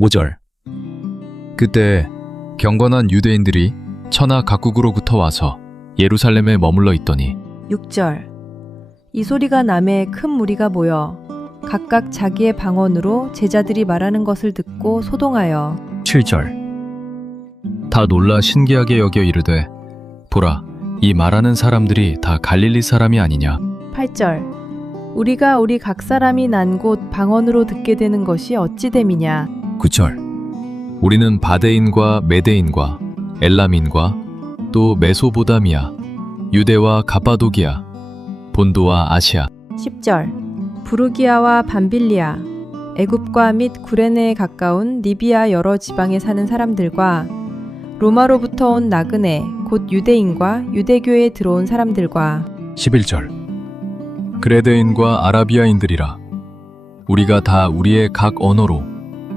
5절. 그때 경건한 유대인들이 천하 각국으로부터 와서 예루살렘에 머물러 있더니 6절. 이 소리가 남에 큰 무리가 모여 각각 자기의 방언으로 제자들이 말하는 것을 듣고 소동하여 7절. 다 놀라 신기하게 여겨 이르되 보라, 이 말하는 사람들이 다 갈릴리 사람이 아니냐. 8절. 우리가 우리 각 사람이 난 곳 방언으로 듣게 되는 것이 어찌 됨이냐. 9절. 우리는 바데인과 메데인과 엘람인과 또 메소보다미아, 유대와 가파도기아, 본도와 아시아. 10절. 부르기아와 밤빌리아, 애굽과 및 구레네에 가까운 리비아 여러 지방에 사는 사람들과 로마로부터 온 나그네 곧 유대인과 유대교에 들어온 사람들과 11절. 그레데인과 아라비아인들이라 우리가 다 우리의 각 언어로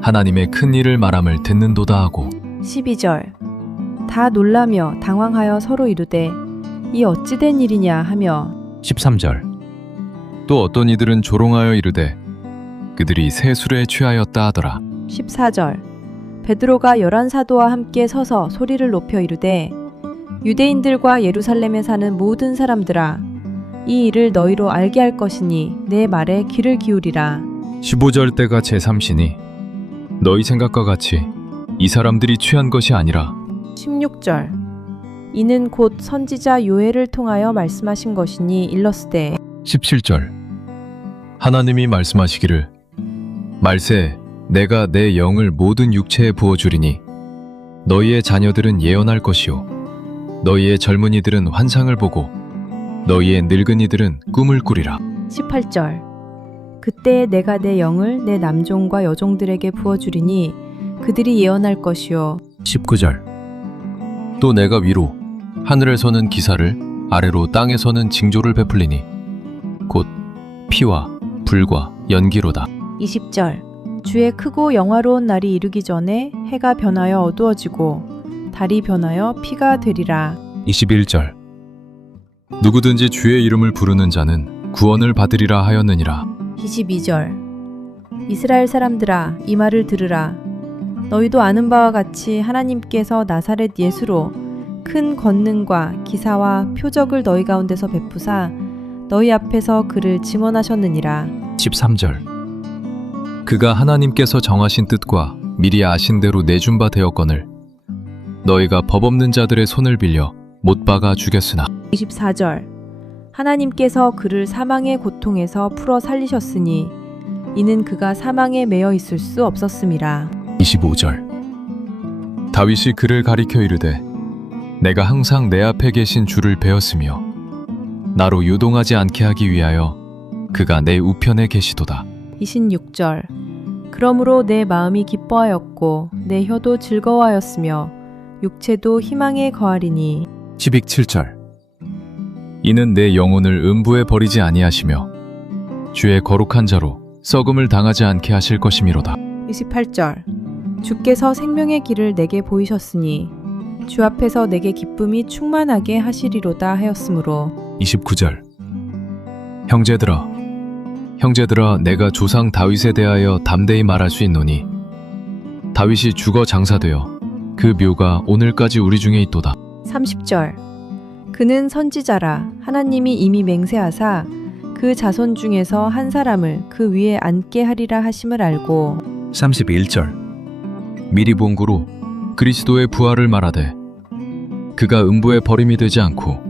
하나님의 큰 일을 말함을 듣는도다 하고 12절. 다 놀라며 당황하여 서로 이르되 이 어찌 된 일이냐 하며 13절. 또 어떤 이들은 조롱하여 이르되 그들이 새 술에 취하였다 하더라. 14절. 베드로가 11사도와 함께 서서 소리를 높여 이르되 유대인들과 예루살렘에 사는 모든 사람들아, 이 일을 너희로 알게 할 것이니 내 말에 귀를 기울이라. 15절 때가 제3시니 너희 생각과 같이 이 사람들이 취한 것이 아니라 16절. 이는 곧 선지자 요엘을 통하여 말씀하신 것이니 일렀으되 17절. 하나님이 말씀하시기를 말세 내가 내 영을 모든 육체에 부어주리니 너희의 자녀들은 예언할 것이요 너희의 젊은이들은 환상을 보고 너희의 늙은이들은 꿈을 꾸리라. 18절. 그때 내가 내 영을 내 남종과 여종들에게 부어주리니 그들이 예언할 것이요 19절. 또 내가 위로 하늘에서는 기사를 아래로 땅에서는 징조를 베풀리니 곧 피와 불과 연기로다. 20절. 주의 크고 영화로운 날이 이르기 전에 해가 변하여 어두워지고 달이 변하여 피가 되리라. 21절. 누구든지 주의 이름을 부르는 자는 구원을 받으리라 하였느니라. 22절. 이스라엘 사람들아, 이 말을 들으라. 너희도 아는 바와 같이 하나님께서 나사렛 예수로 큰 권능과 기사와 표적을 너희 가운데서 베푸사 너희 앞에서 그를 증언하셨느니라. 13절. 그가 하나님께서 정하신 뜻과 미리 아신 대로 내준 바 되었거늘 너희가 법 없는 자들의 손을 빌려 못 박아 죽였으나 24절. 하나님께서 그를 사망의 고통에서 풀어 살리셨으니 이는 그가 사망에 매여 있을 수 없었음이라. 25절. 다윗이 그를 가리켜 이르되 내가 항상 내 앞에 계신 주를 배웠으며 나로 유동하지 않게 하기 위하여 그가 내 우편에 계시도다. 26절. 그러므로 내 마음이 기뻐하였고 내 혀도 즐거워하였으며 육체도 희망에 거하리니 17절. 이는 내 영혼을 음부에 버리지 아니하시며 주의 거룩한 자로 썩음을 당하지 않게 하실 것이미로다. 28절. 주께서 생명의 길을 내게 보이셨으니 주 앞에서 내게 기쁨이 충만하게 하시리로다 하였으므로 29절. 형제들아 내가 조상 다윗에 대하여 담대히 말할 수 있노니 다윗이 죽어 장사되어 그 묘가 오늘까지 우리 중에 있도다. 30절. 그는 선지자라 하나님이 이미 맹세하사 그 자손 중에서 한 사람을 그 위에 앉게 하리라 하심을 알고 31절. 미리 본 고로 그리스도의 부활을 말하되 그가 음부에 버림이 되지 않고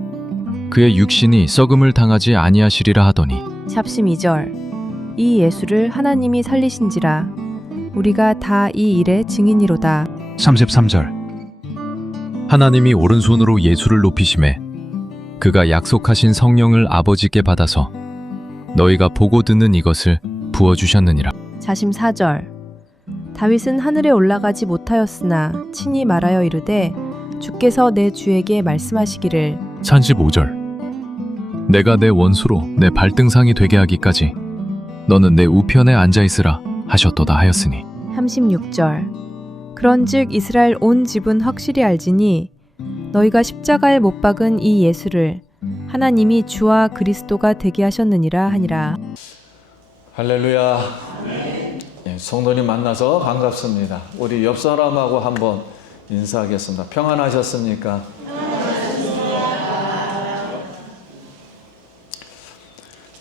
그의 육신이 썩음을 당하지 아니하시리라 하더니 잡심 2절. 이 예수를 하나님이 살리신지라 우리가 다 이 일의 증인이로다. 33절. 하나님이 오른손으로 예수를 높이심에 그가 약속하신 성령을 아버지께 받아서 너희가 보고 듣는 이것을 부어주셨느니라. 자심 4절. 다윗은 하늘에 올라가지 못하였으나 친히 말하여 이르되 주께서 내 주에게 말씀하시기를 35절. 내가 내 원수로 내 발등상이 되게 하기까지 너는 내 우편에 앉아있으라 하셨도다 하였으니 36절. 그런즉 이스라엘 온 집은 확실히 알지니 너희가 십자가에 못 박은 이 예수를 하나님이 주와 그리스도가 되게 하셨느니라 하니라. 할렐루야. 예, 성도님 만나서 반갑습니다. 우리 옆 사람하고 한번 인사하겠습니다. 평안하셨습니까?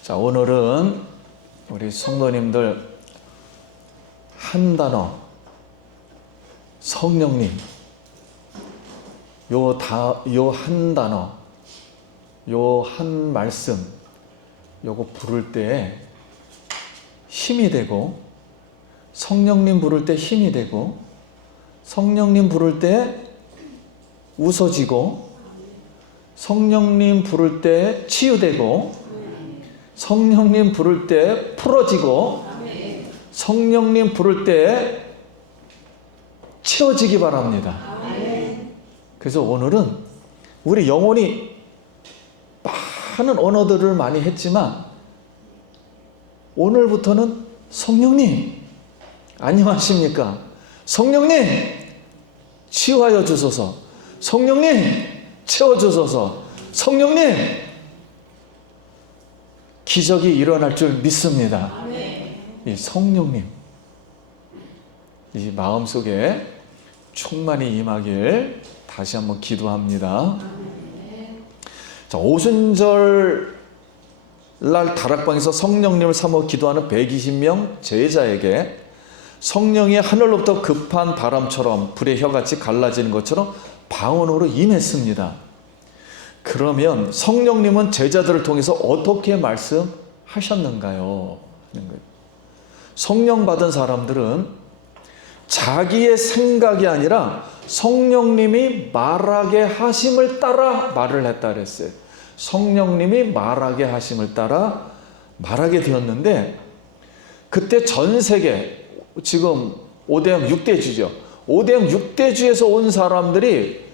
자, 오늘은 우리 성도님들 한 단어, 성령님, 요 한 단어, 요 한 말씀, 요거 부를 때 힘이 되고, 성령님 부를 때 힘이 되고, 성령님 부를 때 웃어지고, 성령님 부를 때 치유되고, 성령님 부를 때 풀어지고, 성령님 부를 때 채워지기 바랍니다. 그래서 오늘은 우리 영혼이 많은 언어들을 많이 했지만, 오늘부터는 성령님 안녕하십니까? 성령님 치유하여 주소서. 성령님 채워주소서. 성령님 기적이 일어날 줄 믿습니다. 이 성령님 이 마음속에 충만히 임하길 다시 한번 기도합니다. 자, 오순절 날 다락방에서 성령님을 삼아 기도하는 120명 제자에게 성령이 하늘로부터 급한 바람처럼 불의 혀같이 갈라지는 것처럼 방언으로 임했습니다. 그러면 성령님은 제자들을 통해서 어떻게 말씀하셨는가요? 성령 받은 사람들은 자기의 생각이 아니라 성령님이 말하게 하심을 따라 말을 했다 그랬어요. 성령님이 말하게 하심을 따라 말하게 되었는데, 그때 전 세계 지금 5대양 6대주죠. 5대양 6대주에서 온 사람들이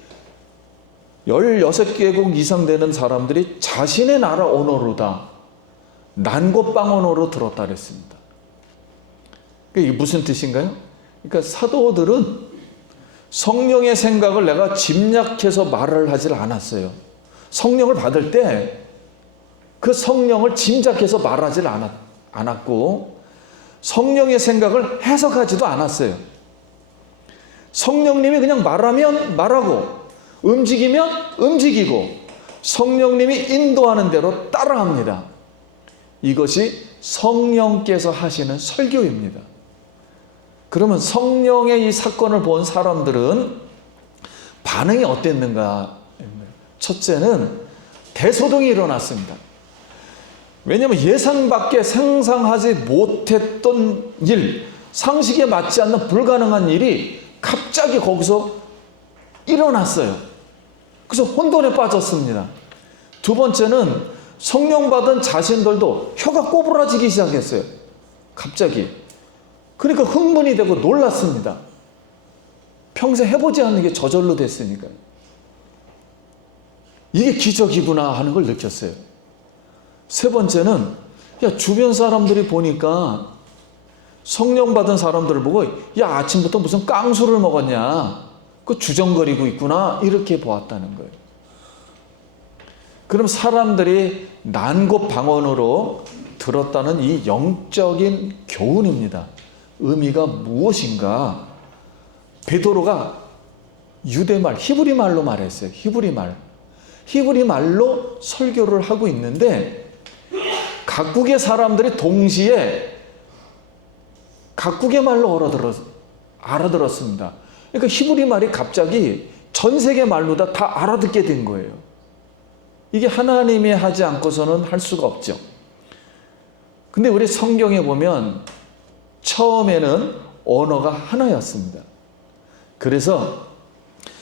16개국 이상 되는 사람들이 자신의 나라 언어로 다 난곳방언으로 들었다 그랬습니다. 이게 무슨 뜻인가요? 그러니까 사도들은 성령의 생각을 내가 짐작해서 말을 하질 않았어요. 성령을 받을 때 그 성령을 짐작해서 말하질 않았고, 성령의 생각을 해석하지도 않았어요. 성령님이 그냥 말하면 말하고, 움직이면 움직이고, 성령님이 인도하는 대로 따라합니다. 이것이 성령께서 하시는 설교입니다. 그러면 성령의 이 사건을 본 사람들은 반응이 어땠는가? 첫째는 대소동이 일어났습니다. 왜냐하면 예상 밖에 상상하지 못했던 일, 상식에 맞지 않는 불가능한 일이 갑자기 거기서 일어났어요. 그래서 혼돈에 빠졌습니다. 두 번째는 성령 받은 자신들도 혀가 꼬부라지기 시작했어요. 갑자기. 그러니까 흥분이 되고 놀랐습니다. 평생 해보지 않는 게 저절로 됐으니까요. 이게 기적이구나 하는 걸 느꼈어요. 세 번째는, 야, 주변 사람들이 보니까 성령 받은 사람들을 보고, 야, 아침부터 무슨 깡수를 먹었냐, 그 주정거리고 있구나, 이렇게 보았다는 거예요. 그럼 사람들이 난곳 방언으로 들었다는 이 영적인 교훈입니다. 의미가 무엇인가? 베드로가 유대말, 히브리 말로 말했어요. 히브리 말로 설교를 하고 있는데, 각국의 사람들이 동시에 각국의 말로 알아들었습니다. 그러니까 히브리 말이 갑자기 전 세계 말로 다 알아듣게 된 거예요. 이게 하나님이 하지 않고서는 할 수가 없죠. 근데 우리 성경에 보면 처음에는 언어가 하나였습니다. 그래서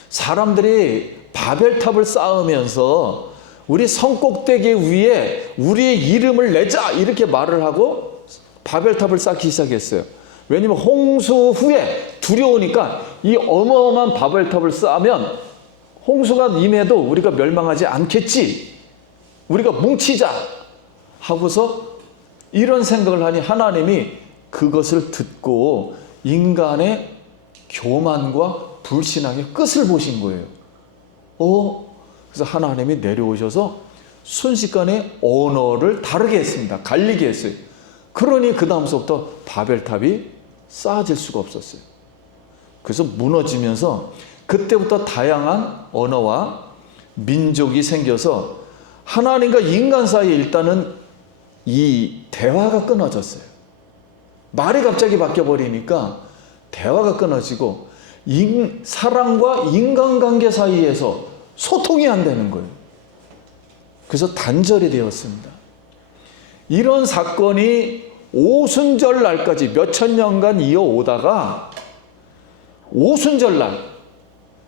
사람들이 바벨탑을 쌓으면서 우리 성꼭대기 위에 우리의 이름을 내자 이렇게 말을 하고 바벨탑을 쌓기 시작했어요. 왜냐하면 홍수 후에 두려우니까 이 어마어마한 바벨탑을 쌓으면 홍수가 임해도 우리가 멸망하지 않겠지, 우리가 뭉치자 하고서 이런 생각을 하니 하나님이 그것을 듣고 인간의 교만과 불신앙의 끝을 보신 거예요. 그래서 하나님이 내려오셔서 순식간에 언어를 다르게 했습니다. 갈리게 했어요. 그러니 그 다음서부터 바벨탑이 쌓아질 수가 없었어요. 그래서 무너지면서 그때부터 다양한 언어와 민족이 생겨서 하나님과 인간 사이에 일단은 이 대화가 끊어졌어요. 말이 갑자기 바뀌어버리니까 대화가 끊어지고 사람과 인간관계 사이에서 소통이 안 되는 거예요. 그래서 단절이 되었습니다. 이런 사건이 오순절 날까지 몇천 년간 이어오다가 오순절 날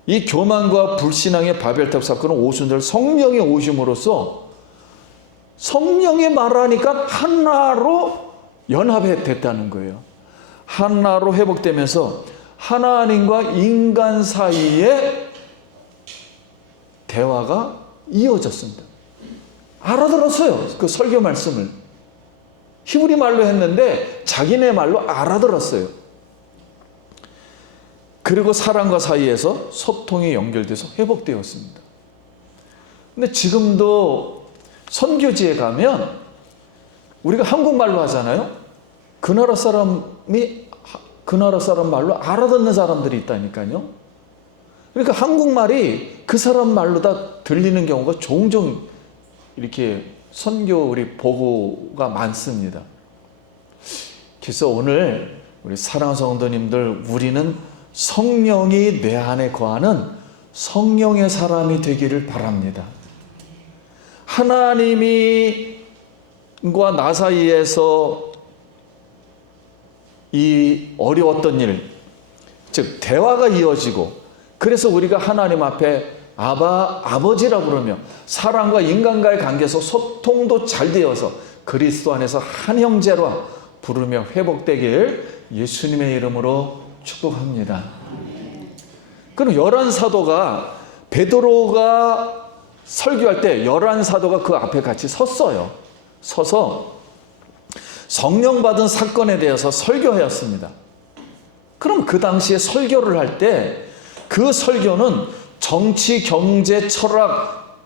이 교만과 불신앙의 바벨탑 사건은 오순절 성령이 오심으로써 성령이 말하니까 하나로 연합됐다는 거예요. 하나로 회복되면서 하나님과 인간 사이에 대화가 이어졌습니다. 알아들었어요. 그 설교 말씀을. 히브리 말로 했는데 자기네 말로 알아들었어요. 그리고 사람과 사이에서 소통이 연결돼서 회복되었습니다. 근데 지금도 선교지에 가면 우리가 한국말로 하잖아요. 그 나라 사람이 그 나라 사람 말로 알아듣는 사람들이 있다니까요. 그러니까 한국말이 그 사람 말로 다 들리는 경우가 종종 이렇게 선교 우리 보고가 많습니다. 그래서 오늘 우리 사랑하는 성도님들, 우리는 성령이 내 안에 거하는 성령의 사람이 되기를 바랍니다. 하나님과 나 사이에서 이 어려웠던 일, 즉 대화가 이어지고, 그래서 우리가 하나님 앞에 아버지라 부르며 사람과 인간과의 관계에서 소통도 잘 되어서 그리스도 안에서 한 형제로 부르며 회복되길 예수님의 이름으로 축복합니다. 그럼 열한 사도가 베드로가 설교할 때 열한 사도가 그 앞에 같이 섰어요. 서서 성령 받은 사건에 대해서 설교하였습니다. 그럼 그 당시에 설교를 할 때 그 설교는 정치, 경제, 철학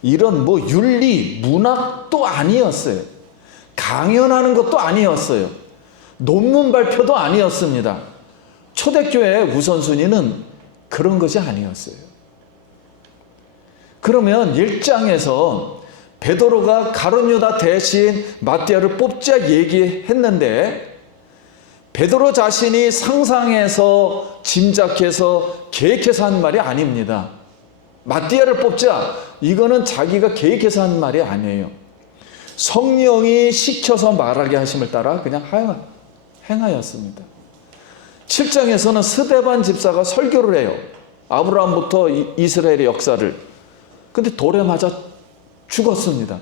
이런 윤리, 문학도 아니었어요. 강연하는 것도 아니었어요. 논문 발표도 아니었습니다. 초대교회의 우선순위는 그런 것이 아니었어요. 그러면 1장에서 베드로가 가룟 유다 대신 마띠아를 뽑자 얘기했는데 베드로 자신이 상상해서 짐작해서 계획해서 한 말이 아닙니다. 마띠아를 뽑자, 이거는 자기가 계획해서 한 말이 아니에요. 성령이 시켜서 말하게 하심을 따라 그냥 행하였습니다. 7장에서는 스데반 집사가 설교를 해요. 아브라함부터 이스라엘의 역사를. 근데 돌에 맞아 죽었습니다.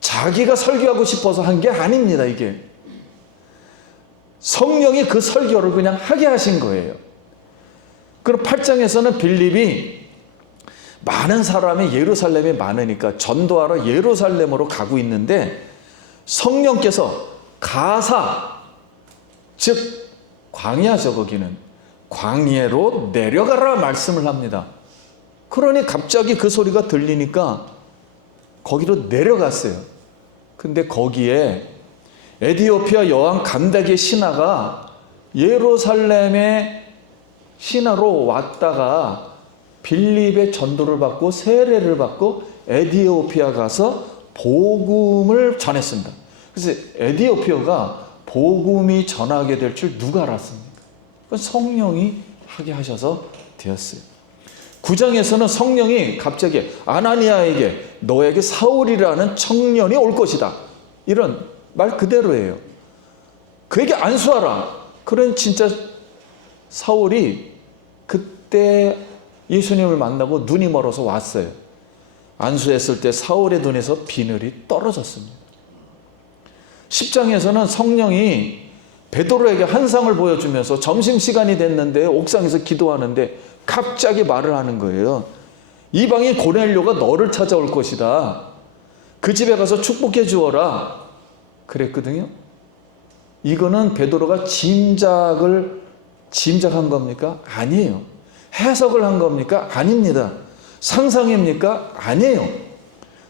자기가 설교하고 싶어서 한 게 아닙니다, 이게. 성령이 그 설교를 그냥 하게 하신 거예요. 그리고 8장에서는 빌립이 많은 사람이 예루살렘에 많으니까 전도하러 예루살렘으로 가고 있는데 성령께서 가사, 즉 광야죠, 거기는. 광야로 내려가라 말씀을 합니다. 그러니 갑자기 그 소리가 들리니까 거기로 내려갔어요. 근데 거기에 에티오피아 여왕 간다게 신하가 예루살렘의 신하로 왔다가 빌립의 전도를 받고 세례를 받고 에티오피아 가서 복음을 전했습니다. 그래서 에티오피아가 복음이 전하게 될 줄 누가 알았습니까? 그건 성령이 하게 하셔서 되었어요. 9장에서는 성령이 갑자기 아나니아에게 너에게 사울이라는 청년이 올 것이다. 이런 말 그대로예요. 그에게 안수하라. 그런 진짜 사울이 그때 예수님을 만나고 눈이 멀어서 왔어요. 안수했을 때 사울의 눈에서 비늘이 떨어졌습니다. 10장에서는 성령이 베드로에게 환상을 보여주면서 점심시간이 됐는데 옥상에서 기도하는데 갑자기 말을 하는 거예요. 이방인 고넬료가 너를 찾아올 것이다. 그 집에 가서 축복해 주어라. 그랬거든요. 이거는 베드로가 짐작한 겁니까? 아니에요. 해석을 한 겁니까? 아닙니다. 상상입니까? 아니에요.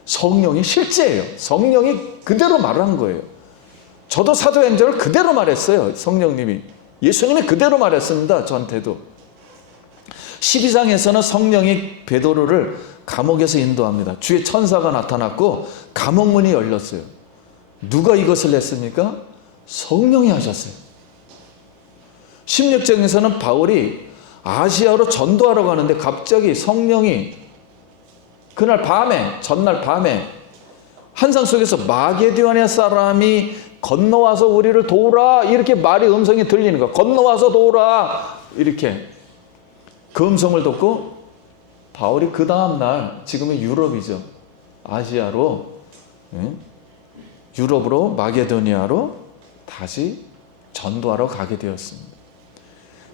성령이 실제예요. 성령이 그대로 말한 거예요. 저도 사도행전을 그대로 말했어요. 성령님이. 예수님이 그대로 말했습니다. 저한테도. 12장에서는 성령이 베드로를 감옥에서 인도합니다. 주의 천사가 나타났고 감옥문이 열렸어요. 누가 이것을 했습니까? 성령이 하셨어요. 16장에서는 바울이 아시아로 전도하러 가는데 갑자기 성령이 그날 밤에, 전날 밤에 환상 속에서 마게도냐 사람이 건너와서 우리를 도우라, 이렇게 말이 음성이 들리는 거야. 건너와서 도우라, 이렇게. 그 음성을 듣고 바울이 그 다음날, 지금은 유럽이죠, 아시아로, 유럽으로, 마게도니아로 다시 전도하러 가게 되었습니다.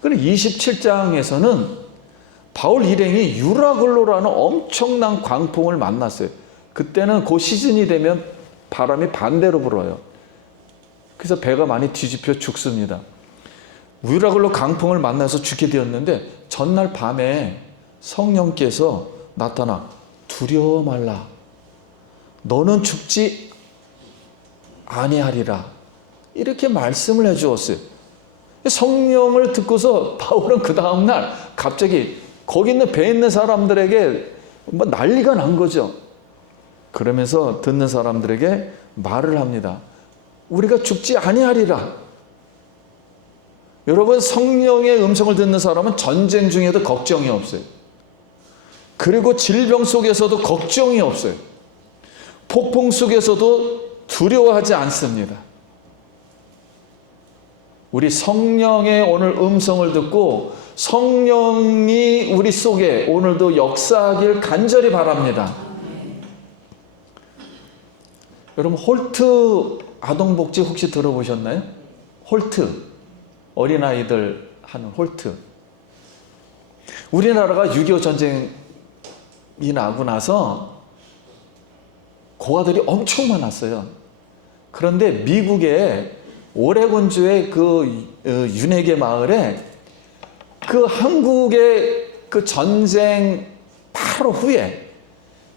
그리고 27장에서는 바울 일행이 유라글로라는 엄청난 광풍을 만났어요. 그때는 그 시즌이 되면 바람이 반대로 불어요. 그래서 배가 많이 뒤집혀 죽습니다. 유라글로 강풍을 만나서 죽게 되었는데 전날 밤에 성령께서 나타나 두려워 말라, 너는 죽지 아니하리라, 이렇게 말씀을 해주었어요. 성령을 듣고서 바울은 그 다음날 갑자기 거기 있는 배에 있는 사람들에게 뭐 난리가 난 거죠. 그러면서 듣는 사람들에게 말을 합니다. 우리가 죽지 아니하리라. 여러분, 성령의 음성을 듣는 사람은 전쟁 중에도 걱정이 없어요. 그리고 질병 속에서도 걱정이 없어요. 폭풍 속에서도 두려워하지 않습니다. 우리 성령의 오늘 음성을 듣고 성령이 우리 속에 오늘도 역사하길 간절히 바랍니다. 여러분, 홀트 아동복지 혹시 들어보셨나요? 홀트, 어린아이들 하는 홀트. 우리나라가 6.25 전쟁이 나고 나서 고아들이 엄청 많았어요. 그런데 미국의 오레곤주의 그 윤회계 마을에 그 한국의 그 전쟁 바로 후에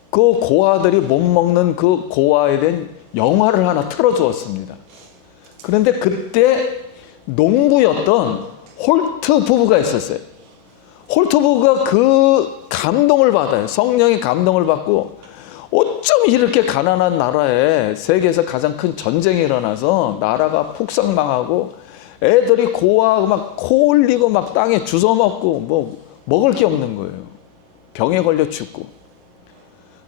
그 고아들이 못 먹는 그 고아에 대한 영화를 하나 틀어주었습니다. 그런데 그때 농부였던 홀트 부부가 있었어요. 홀트 부부가 그 감동을 받아요. 성령의 감동을 받고, 어쩜 이렇게 가난한 나라에 세계에서 가장 큰 전쟁이 일어나서 나라가 폭삭망하고 애들이 고아 막 코 올리고 막 땅에 주워 먹고 뭐 먹을 게 없는 거예요. 병에 걸려 죽고.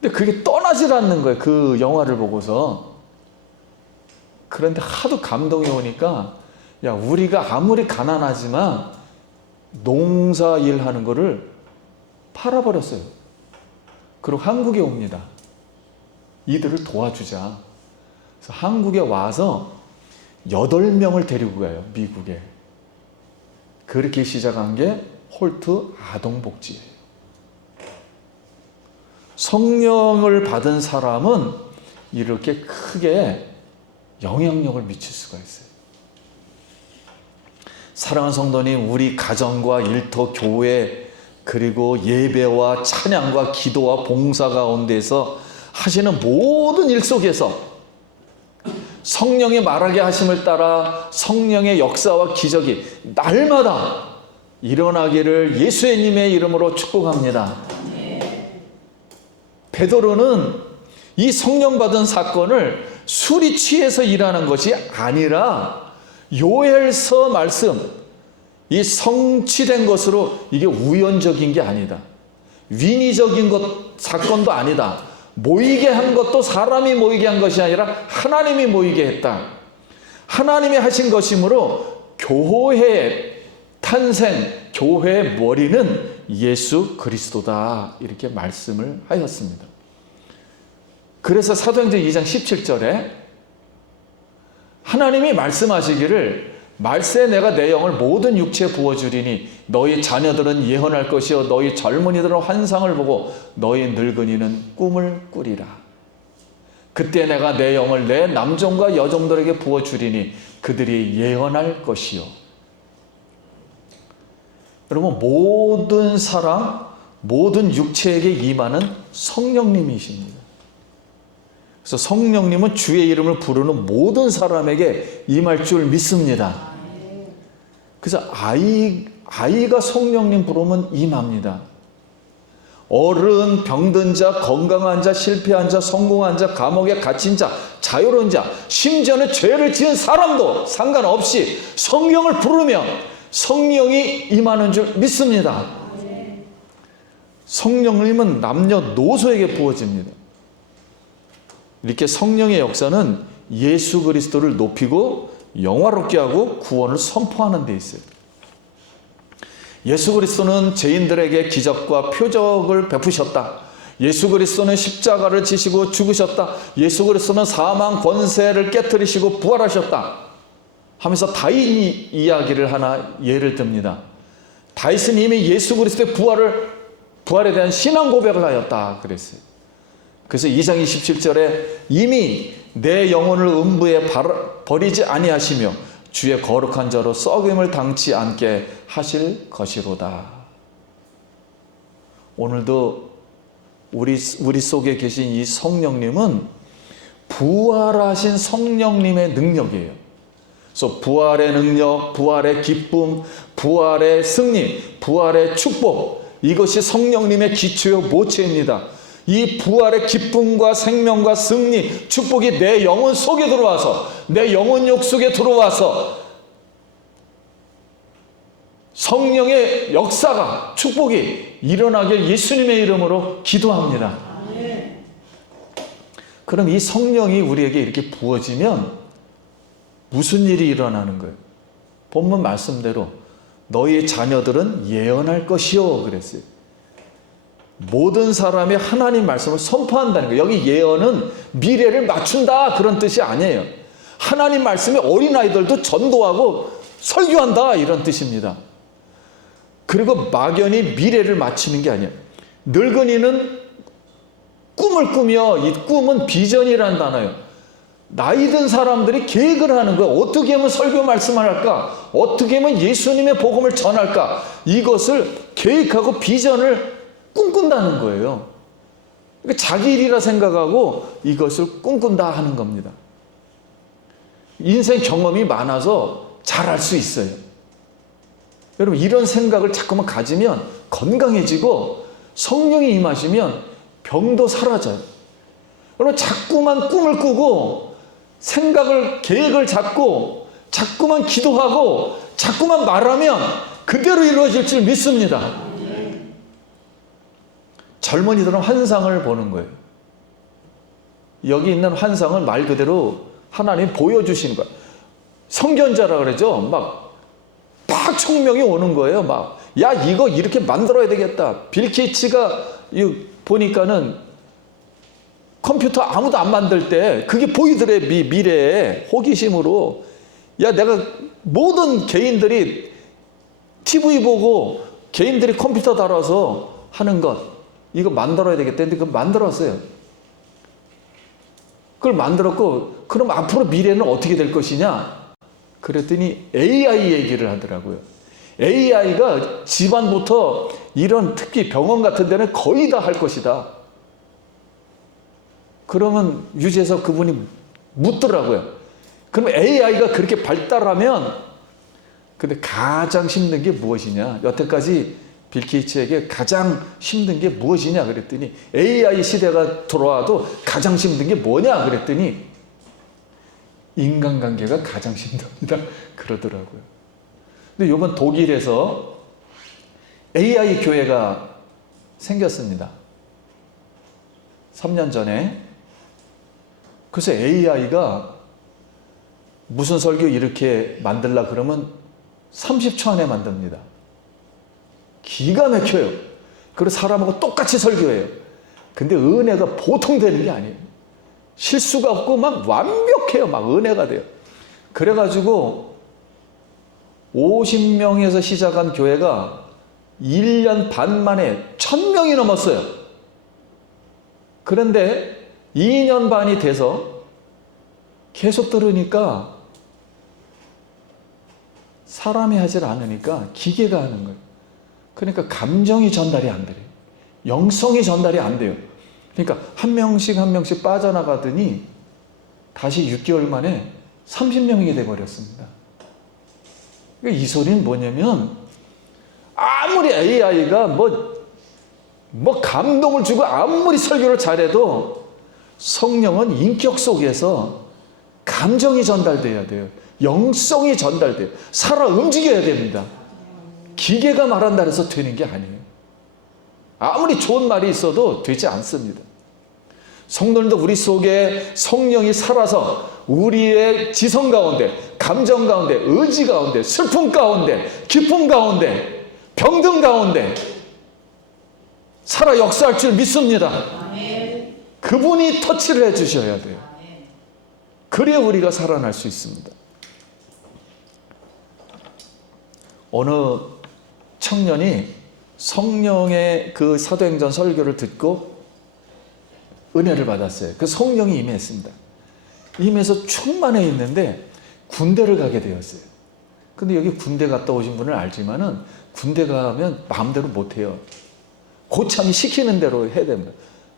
근데 그게 떠나질 않는 거예요. 그 영화를 보고서. 그런데 하도 감동이 오니까, 야, 우리가 아무리 가난하지만 농사 일하는 거를 팔아버렸어요. 그리고 한국에 옵니다. 이들을 도와주자. 그래서 한국에 와서 8명을 데리고 가요. 미국에. 그렇게 시작한 게 홀트 아동복지예요. 성령을 받은 사람은 이렇게 크게 영향력을 미칠 수가 있어요. 사랑하는 성도님, 우리 가정과 일터, 교회, 그리고 예배와 찬양과 기도와 봉사 가운데서 하시는 모든 일 속에서 성령의 말하게 하심을 따라 성령의 역사와 기적이 날마다 일어나기를 예수님의 이름으로 축복합니다. 베드로는 이 성령 받은 사건을 술이 취해서 일하는 것이 아니라 요엘서 말씀, 이 성취된 것으로 이게 우연적인 게 아니다. 위니적인 사건도 아니다. 모이게 한 것도 사람이 모이게 한 것이 아니라 하나님이 모이게 했다. 하나님이 하신 것이므로 교회의 탄생, 교회의 머리는 예수 그리스도다, 이렇게 말씀을 하였습니다. 그래서 사도행전 2장 17절에 하나님이 말씀하시기를, 말세 내가 내 영을 모든 육체에 부어주리니 너희 자녀들은 예언할 것이요 너희 젊은이들은 환상을 보고 너희 늙은이는 꿈을 꾸리라. 그때 내가 내 영을 내 남종과 여종들에게 부어주리니 그들이 예언할 것이요. 여러분, 모든 사람, 모든 육체에게 임하는 성령님이십니다. 그래서 성령님은 주의 이름을 부르는 모든 사람에게 임할 줄 믿습니다. 그래서 아이가 성령님 부르면 임합니다. 어른, 병든 자, 건강한 자, 실패한 자, 성공한 자, 감옥에 갇힌 자, 자유로운 자, 심지어는 죄를 지은 사람도 상관없이 성령을 부르면 성령이 임하는 줄 믿습니다. 성령님은 남녀노소에게 부어집니다. 이렇게 성령의 역사는 예수 그리스도를 높이고 영화롭게 하고 구원을 선포하는 데 있어요. 예수 그리스도는 죄인들에게 기적과 표적을 베푸셨다. 예수 그리스도는 십자가를 지시고 죽으셨다. 예수 그리스도는 사망 권세를 깨뜨리시고 부활하셨다. 하면서 다윗 이야기를 하나 예를 듭니다. 다윗은 이미 예수 그리스도의 부활에 대한 신앙 고백을 하였다 그랬어요. 그래서 2장 27절에 이미 내 영혼을 음부에 버리지 아니하시며 주의 거룩한 자로 썩임을 당치 않게 하실 것이로다. 오늘도 우리 속에 계신 이 성령님은 부활하신 성령님의 능력이에요. 그래서 부활의 능력, 부활의 기쁨, 부활의 승리, 부활의 축복, 이것이 성령님의 기초요 모체입니다. 이 부활의 기쁨과 생명과 승리, 축복이 내 영혼 속에 들어와서, 내 영혼욕 속에 들어와서 성령의 역사가, 축복이 일어나길 예수님의 이름으로 기도합니다. 그럼 이 성령이 우리에게 이렇게 부어지면 무슨 일이 일어나는 거예요? 본문 말씀대로 너희 자녀들은 예언할 것이요 그랬어요. 모든 사람이 하나님 말씀을 선포한다는 거예요. 여기 예언은 미래를 맞춘다 그런 뜻이 아니에요. 하나님 말씀이 어린아이들도 전도하고 설교한다 이런 뜻입니다. 그리고 막연히 미래를 맞추는 게 아니에요. 늙은이는 꿈을 꾸며, 이 꿈은 비전이라는 단어예요. 나이 든 사람들이 계획을 하는 거예요. 어떻게 하면 설교 말씀을 할까? 어떻게 하면 예수님의 복음을 전할까? 이것을 계획하고 비전을 꿈꾼다는 거예요. 그러니까 자기 일이라 생각하고 이것을 꿈꾼다 하는 겁니다. 인생 경험이 많아서 잘할 수 있어요. 여러분 이런 생각을 자꾸만 가지면 건강해지고 성령이 임하시면 병도 사라져요. 여러분 자꾸만 꿈을 꾸고 생각을 계획을 잡고 자꾸만 기도하고 자꾸만 말하면 그대로 이루어질 줄 믿습니다. 젊은이들은 환상을 보는 거예요. 여기 있는 환상을 말 그대로 하나님 보여주시는 거예요. 성견자라 그러죠. 막 총명이 오는 거예요. 막 야 이거 이렇게 만들어야 되겠다. 빌 게이츠가 보니까는 컴퓨터 아무도 안 만들 때 그게 보이더래. 미래에 호기심으로 야 내가 모든 개인들이 TV 보고 개인들이 컴퓨터 달아서 하는 것 이거 만들어야 되겠다. 근데 그걸 만들었어요. 그걸 만들었고 그럼 앞으로 미래는 어떻게 될 것이냐? 그랬더니 AI 얘기를 하더라고요. AI가 집안부터 이런 특히 병원 같은 데는 거의 다 할 것이다. 그러면 유재석 그분이 묻더라고요. 그럼 AI가 그렇게 발달하면 근데 가장 힘든 게 무엇이냐? 여태까지 빌 게이츠에게 가장 힘든 게 무엇이냐 그랬더니 AI 시대가 들어와도 가장 힘든 게 뭐냐 그랬더니 인간관계가 가장 힘듭니다. 그러더라고요. 근데 이번 독일에서 AI 교회가 생겼습니다. 3년 전에. 그래서 AI가 무슨 설교 이렇게 만들라 그러면 30초 안에 만듭니다. 기가 막혀요. 그리고 사람하고 똑같이 설교해요. 근데 은혜가 보통 되는 게 아니에요. 실수가 없고 막 완벽해요. 막 은혜가 돼요. 그래가지고 50명에서 시작한 교회가 1년 반 만에 1000명이 넘었어요. 그런데 2년 반이 돼서 계속 들으니까 사람이 하질 않으니까 기계가 하는 거예요. 그러니까 감정이 전달이 안 돼요. 영성이 전달이 안 돼요. 그러니까 한 명씩 한 명씩 빠져나가더니 다시 6개월 만에 30명이 돼버렸습니다. 그러니까 이 소리는 뭐냐면 아무리 AI가 뭐 감동을 주고 아무리 설교를 잘해도 성령은 인격 속에서 감정이 전달돼야 돼요. 영성이 전달돼요. 살아 움직여야 됩니다. 기계가 말한다 해서 되는 게 아니에요. 아무리 좋은 말이 있어도 되지 않습니다. 성도님도 우리 속에 성령이 살아서 우리의 지성 가운데, 감정 가운데, 의지 가운데, 슬픔 가운데, 기쁨 가운데, 병든 가운데 살아 역사할 줄 믿습니다. 그분이 터치를 해주셔야 돼요. 그래야 우리가 살아날 수 있습니다. 어느 청년이 성령의 그 사도행전 설교를 듣고 은혜를 받았어요. 그 성령이 임했습니다. 임해서 충만해 있는데 군대를 가게 되었어요. 근데 여기 군대 갔다 오신 분을 알지만은 군대 가면 마음대로 못해요. 고참이 시키는 대로 해야 됩니다.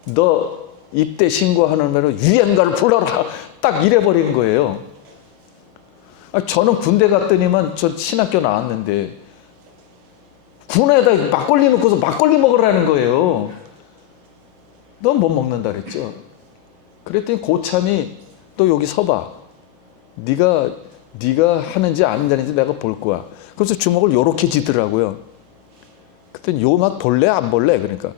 너 입대 신고하는 대로 유엔가를 불러라. 딱 이래버린 거예요. 저는 군대 갔더니만 저 신학교 나왔는데 군에다 막걸리 넣고서 막걸리 먹으라는 거예요. 넌 못 먹는다 그랬죠. 그랬더니 고참이 또 여기 서봐. 네가 하는지 안 하는지 내가 볼 거야. 그래서 주먹을 요렇게 쥐더라고요. 그랬더니 요 맛 볼래 안 볼래? 그러니까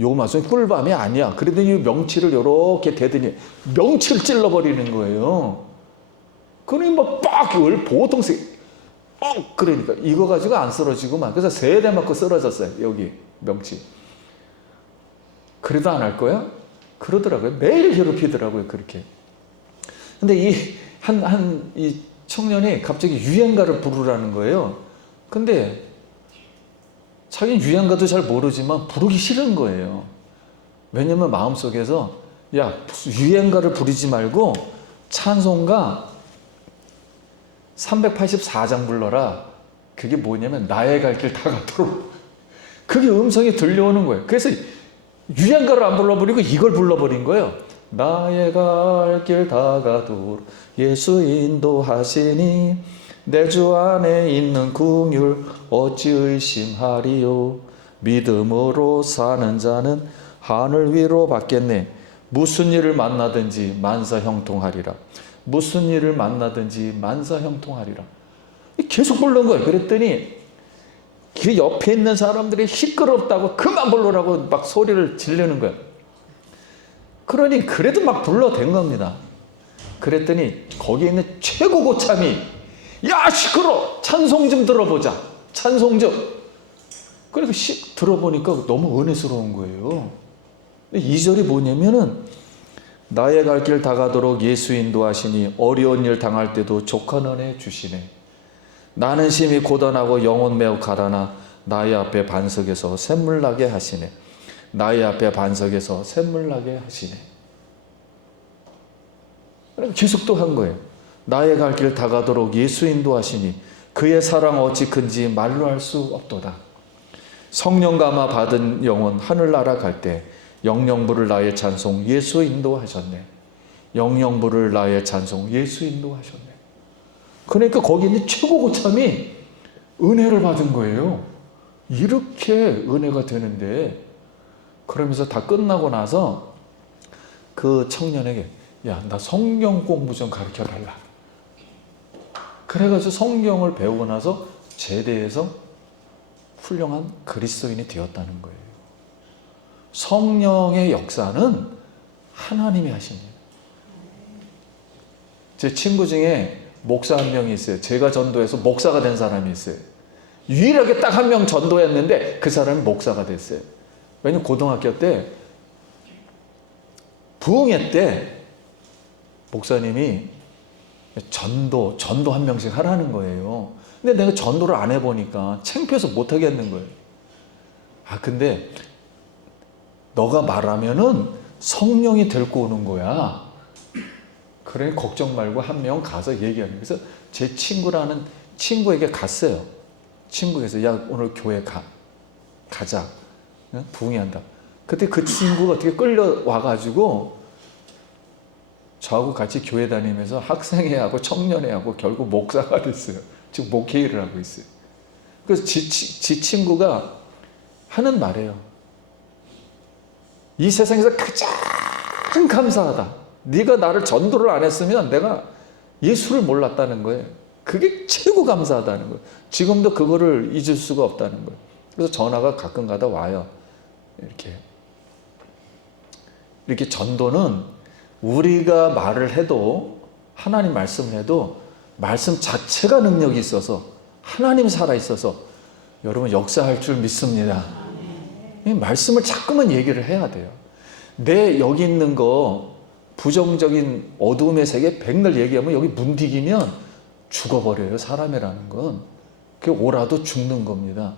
요 맛은 꿀밤이 아니야. 그러더니 명치를 요렇게 대더니 명치를 찔러버리는 거예요. 그러니 빡 보통 그러니까 이거 가지고 안 쓰러지고만. 그래서 3대 맞고 쓰러졌어요. 여기 명치. 그래도 안 할 거야? 그러더라고요. 매일 괴롭히더라고요. 그렇게. 근데 이 청년이 갑자기 유행가를 부르라는 거예요. 근데 자기는 유행가도 잘 모르지만 부르기 싫은 거예요. 왜냐면 마음속에서 야, 유행가를 부르지 말고 찬송가 384장 불러라. 그게 뭐냐면 나의 갈 길 다 가도록. 그게 음성이 들려오는 거예요. 그래서 유행가를 안 불러버리고 이걸 불러버린 거예요. 나의 갈 길 다 가도록 예수 인도하시니 내 주 안에 있는 긍휼 어찌 의심하리요. 믿음으로 사는 자는 하늘 위로 받겠네. 무슨 일을 만나든지 만사 형통하리라. 무슨 일을 만나든지 만사 형통하리라. 계속 부르는 거예요. 그랬더니 그 옆에 있는 사람들이 시끄럽다고 그만 부르라고 막 소리를 지르는 거예요. 그러니 그래도 막 불러댄 겁니다. 그랬더니 거기에 있는 최고 고참이 야 시끄러! 찬송 좀 들어보자. 찬송 좀. 그래서 들어보니까 너무 은혜스러운 거예요. 2절이 뭐냐면은 나의 갈 길 다 가도록 예수 인도하시니 어려운 일 당할 때도 족한 은혜 주시네. 나는 심히 고단하고 영혼 매우 가라나 나의 앞에 반석에서 샘물 나게 하시네. 나의 앞에 반석에서 샘물 나게 하시네. 계속 또 한 거예요. 나의 갈 길 다 가도록 예수 인도하시니 그의 사랑 어찌 큰지 말로 할 수 없도다. 성령 감화 받은 영혼 하늘나라 갈 때 영영 부를 나의 찬송 예수 인도하셨네. 영영 부를 나의 찬송 예수 인도하셨네. 그러니까 거기 있는 최고 고참이 은혜를 받은 거예요. 이렇게 은혜가 되는데. 그러면서 다 끝나고 나서 그 청년에게 야, 나 성경 공부 좀 가르쳐 달라. 그래가지고 성경을 배우고 나서 제대해서 훌륭한 그리스도인이 되었다는 거예요. 성령의 역사는 하나님이 하십니다. 제 친구 중에 목사 한 명이 있어요. 제가 전도해서 목사가 된 사람이 있어요. 유일하게 딱 한 명 전도했는데 그 사람이 목사가 됐어요. 왜냐면 고등학교 때 부흥회 때 목사님이 전도 한 명씩 하라는 거예요. 근데 내가 전도를 안 해보니까 창피해서 못 하겠는 거예요. 근데 너가 말하면은 성령이 데리고 오는 거야. 그러니 걱정 말고 한 명 가서 얘기하는 거예요. 그래서 제 친구라는 친구에게 갔어요. 친구에서 야 오늘 교회 가자. 부흥회 한다. 그때 그 친구가 어떻게 끌려와가지고 저하고 같이 교회 다니면서 학생회하고 청년회하고 결국 목사가 됐어요. 지금 목회일을 하고 있어요. 그래서 지 친구가 하는 말이에요. 이 세상에서 가장 감사하다. 네가 나를 전도를 안 했으면 내가 예수를 몰랐다는 거예요. 그게 최고 감사하다는 거예요. 지금도 그거를 잊을 수가 없다는 거예요. 그래서 전화가 가끔 가다 와요. 이렇게 전도는 우리가 말을 해도, 하나님 말씀을 해도 말씀 자체가 능력이 있어서, 하나님 살아있어서 여러분 역사할 줄 믿습니다. 이 말씀을 자꾸만 얘기를 해야 돼요. 내 여기 있는 거 부정적인 어둠의 세계 백날 얘기하면 여기 문디기면 죽어버려요. 사람이라는 건. 그게 오라도 죽는 겁니다.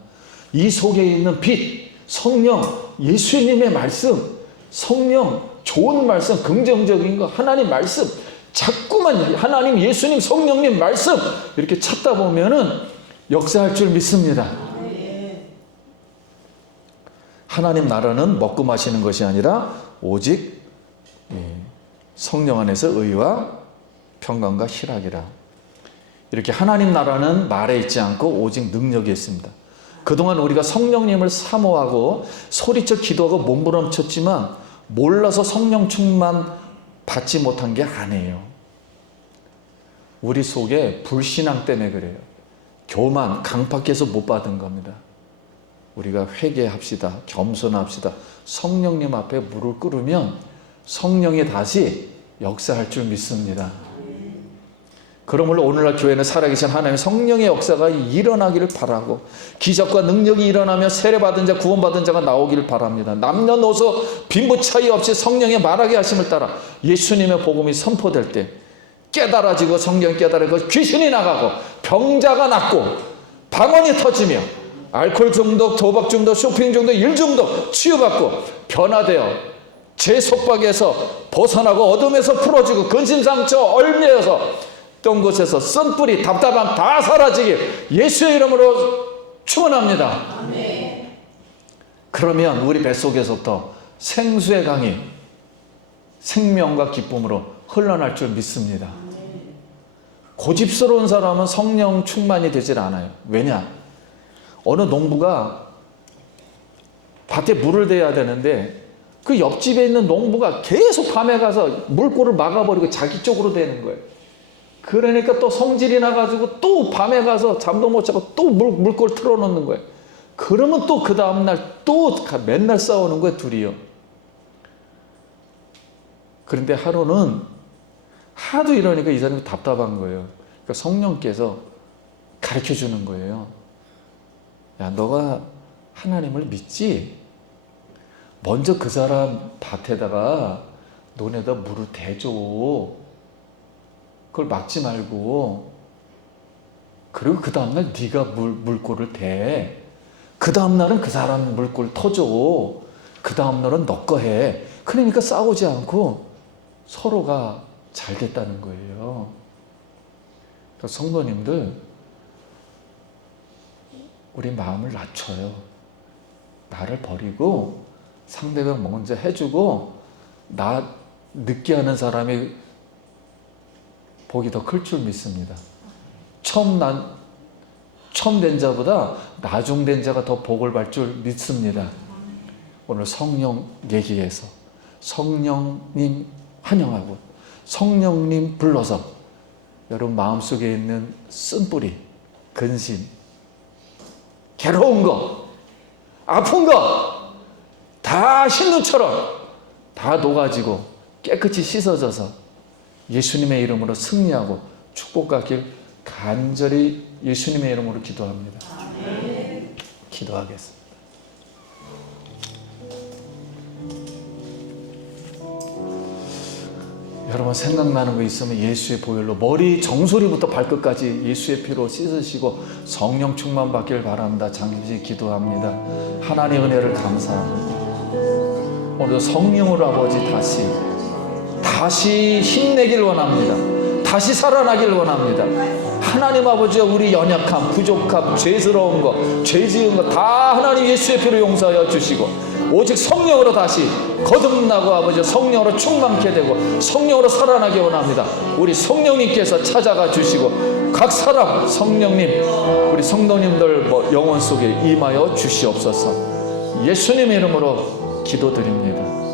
이 속에 있는 빛, 성령, 예수님의 말씀, 성령, 좋은 말씀, 긍정적인 거, 하나님 말씀, 자꾸만 하나님, 예수님, 성령님 말씀 이렇게 찾다 보면은 역사할 줄 믿습니다. 하나님 나라는 먹고 마시는 것이 아니라 오직 성령 안에서 의와 평강과 희락이라. 이렇게 하나님 나라는 말에 있지 않고 오직 능력에 있습니다. 그동안 우리가 성령님을 사모하고 소리쳐 기도하고 몸부림쳤지만 몰라서 성령 충만 받지 못한 게 아니에요. 우리 속에 불신앙 때문에 그래요. 교만, 강팍해서 못 받은 겁니다. 우리가 회개합시다. 겸손합시다. 성령님 앞에 무릎 꿇으면 성령이 다시 역사할 줄 믿습니다. 그러므로 오늘날 교회는 살아계신 하나님의 성령의 역사가 일어나기를 바라고, 기적과 능력이 일어나며 세례받은 자, 구원받은 자가 나오기를 바랍니다. 남녀노소 빈부 차이 없이 성령의 말하게 하심을 따라 예수님의 복음이 선포될 때 깨달아지고, 성령 깨달아지고 귀신이 나가고 병자가 낫고 방언이 터지며 알코올 중독, 도박 중독, 쇼핑 중독, 일 중독 치유받고 변화되어 죄 속박에서 벗어나고 어둠에서 풀어지고 근심상처 얼매여서 있던 곳에서 쓴뿌리, 답답함 다 사라지길 예수의 이름으로 축원합니다. 아멘. 그러면 우리 뱃속에서부터 생수의 강이 생명과 기쁨으로 흘러날 줄 믿습니다. 아멘. 고집스러운 사람은 성령 충만이 되질 않아요. 왜냐? 어느 농부가 밭에 물을 대야 되는데 그 옆집에 있는 농부가 계속 밤에 가서 물골을 막아버리고 자기 쪽으로 되는 거예요. 그러니까 또 성질이 나가지고 또 밤에 가서 잠도 못 자고 또 물골 틀어놓는 거예요. 그러면 또 그 다음날 또 맨날 싸우는 거예요, 둘이요. 그런데 하루는 하도 이러니까 이 사람이 답답한 거예요. 그러니까 성령께서 가르쳐 주는 거예요. 야, 너가 하나님을 믿지? 먼저 그 사람 밭에다가 논에다 물을 대줘. 그걸 막지 말고, 그리고 그 다음날 네가 물골을 대. 그 다음날은 그 사람 물골 터줘. 그 다음날은 너 거 해. 그러니까 싸우지 않고 서로가 잘 됐다는 거예요. 그러니까 성도님들, 우리 마음을 낮춰요. 나를 버리고 상대방 먼저 해주고 나 늦게 하는 사람이 복이 더 클 줄 믿습니다. 처음 된 자보다 나중 된 자가 더 복을 받을 줄 믿습니다. 오늘 성령 얘기해서 성령님 환영하고 성령님 불러서 여러분 마음속에 있는 쓴뿌리, 근심, 괴로운 거, 아픈 거 다 신누처럼 다 녹아지고 깨끗이 씻어져서 예수님의 이름으로 승리하고 축복받길 간절히 예수님의 이름으로 기도합니다. 아멘. 기도하겠습니다. 여러분 생각나는 거 있으면 예수의 보혈로 머리 정수리부터 발끝까지 예수의 피로 씻으시고 성령 충만 받길 바랍니다. 잠시 기도합니다. 하나님의 은혜를 감사합니다. 오늘도 성령으로 아버지 다시 힘내길 원합니다. 다시 살아나길 원합니다. 하나님 아버지와 우리 연약함, 부족함, 죄스러운 거, 죄 지은 거 다 하나님 예수의 피로 용서하여 주시고 오직 성령으로 다시 거듭나고 아버지 성령으로 충만케 되고 성령으로 살아나기 원합니다. 우리 성령님께서 찾아가 주시고 각 사람 성령님 우리 성도님들 영혼 속에 임하여 주시옵소서. 예수님의 이름으로 기도드립니다.